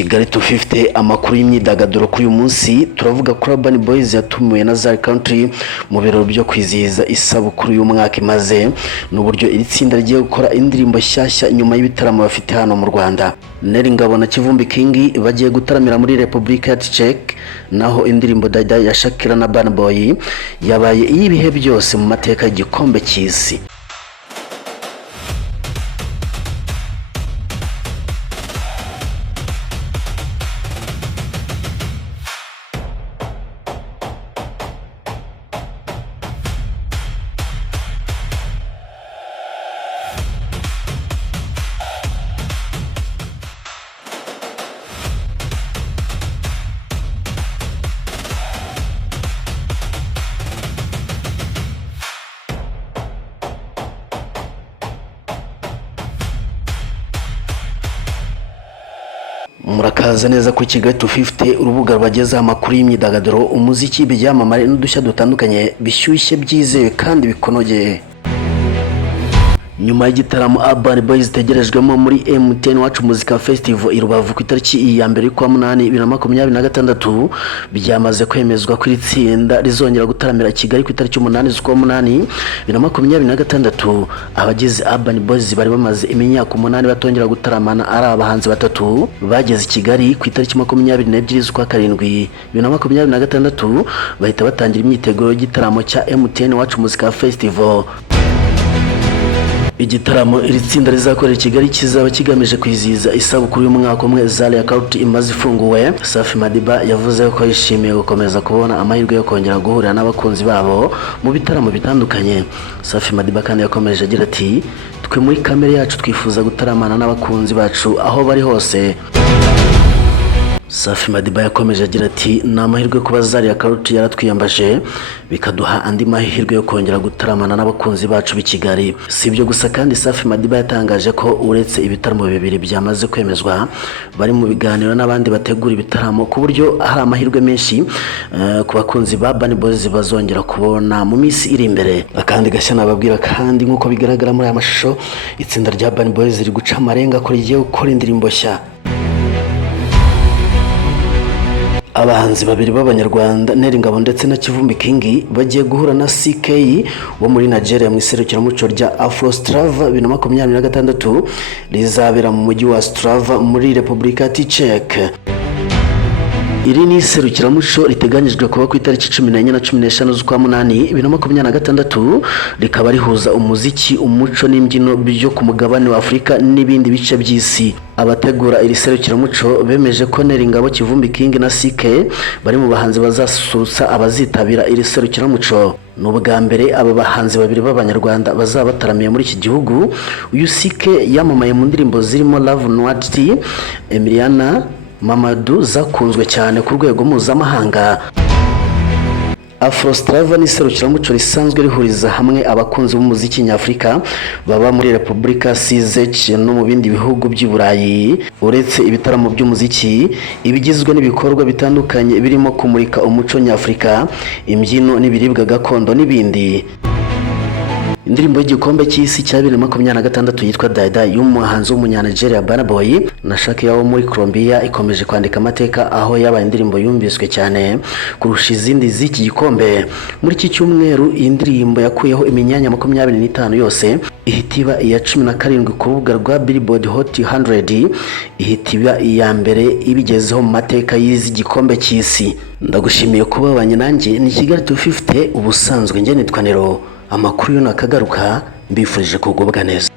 Kigali 250 amakuru y'imyidagaduro kuri uyu munsi turavuga kuri Urban Boys yatumiwe na Zari Country mu birori byo kwizihiza isabukuru y'umwaka imaze n'uburyo iri tsinda rigiye gukora indirimbo nshyashya nyuma y'ibitaramo bafite hano mu Rwanda. Neri Ngabo na Kivumbi King bagiye gutaramira muri Republika ya Czech, naho indirimbo Dada ya Shakira na Burna Boy yabaye ibihe byose mu mateka y'igikombe cy'isi. Murakaza neza ku Kigali 250 urubuga rwagezaho amakuru y'imyidagaduro, umuziki, ibyamamare n'udushya dutandukanye bishyushye byizewe kandi bikonogeye. Nyuma y'igitaramo Urban Boys tegerejwemo muri MTN Wacu Muzika Festival i Rubavu ku itariki ya mbere kwa 8/2026 byamaze kwemezwa ko itsinda rizongera gutaramira Kigali ku itariki 8/2026. Abagize Urban Boys bari bamaze imyaka 8 batongera gutaramana ari abahanzi batatu bageze Kigali ku itariki 22/7/2026 bahita batangira imyiteguro y'igitaramo cya MTN Wacu Muzika Festival. Igitaramo iri tsinda rizakorera Kigali kizaba kigamije kwizihiza isabukuru y'umwaka umwe Zari Country imaze ifunguwe. Safi Madiba yavuze ko yishimiye gukomeza kubona amahirwe yo kongera guhurira n'abakunzi babo mu bitaramo bitandukanye. Safi Madiba kandi yakomeje agira ati, twe muri kamere yacu twifuza gutaramana n'abakunzi bacu aho bari hose. Safi Madiba yakomeje agira ati, ni amahirwe kuba Zari Country yaratwiyambaje bikaduha andi mahirwe yo kongera gutaramana n'abakunzi bacu b'i Kigali. Si ibyo gusa kandi Safi Madiba yatangaje ko uretse ibitaramo bibiri byamaze kwemezwa bari mu biganiro n'abandi bategura ibitaramo ku buryo hari amahirwe menshi ku bakunzi ba Urban Boys bazongera kubona mu minsi iri imbere. Akandi gashya nababwira kandi nk'uko bigaragara muri aya mashusho, itsinda rya Urban Boys riri guca amarenga ko rigiye gukora indirimbo nshya. Abahanzi babiri b'Abanyarwanda Neri Ngabo ndetse na Kivumbi King bagiye guhura na CK wo muri Nigeria mu iserukiramuco rya Afro Strava 2026 rizabera mu mujyi wa Strava muri Republika ya Czech. Iri ni iserukiramuco riteganyijwe kuba ku itariki 14 na 15 z'ukwa 8/2026 rikaba rihuza umuziki, umuco n'imbyino byo ku mugabane wa Afurika n'ibindi bice by'isi. Abategura iri serukiramuco bemeje ko Neri Ngabo, Kivumbi King na CK bari mu bahanzi bazasusurutsa abazitabira iri serukiramuco. N'ubwa mbere aba bahanzi babiri b'Abanyarwanda bazaba bataramiye muri iki gihugu. Uyu CK yamamaye mu ndirimbo zirimo Love Nwati, Emiliana, Mamadou zakunzwe cyane ku rwego mpuzamahanga. Afro Strava ni iserukiramuco risanzwe rihuriza hamwe abakunzi b'umuziki nyafurika baba muri Republika CZ no mu bindi bihugu by'i Burayi. Uretse ibitaramo by'umuziki, ibigizwe n'ibikorwa bitandukanye birimo kumurika umuco nyafurika, imbyino n'ibiribwa gakondo n'ibindi. Indirimbo y'igikombe cy'isi cya 2026 yitwa Dada y'umuhanzi w'umunyanigeria Burna Boy na Shakira wo muri Colombia ikomeje kwandika amateka aho yabaye indirimbo yumviswe cyane kurusha izindi z'iki gikombe. Muri iki cyumweru iyi ndirimbo yakuyeho imyanya 25 yose, ihitiba iya 17 ku rubuga rwa Billboard Hot 100, ihitiba iya mbere ibigezeho mu mateka y'izi gikombe cy'isi. Ndagushimiye kuba wabanye nanjye. Ni Kigali 250 ubusanzwe njye nitwa Nero. Amakuru yo nakagaruka mbifurije kugubwa neza.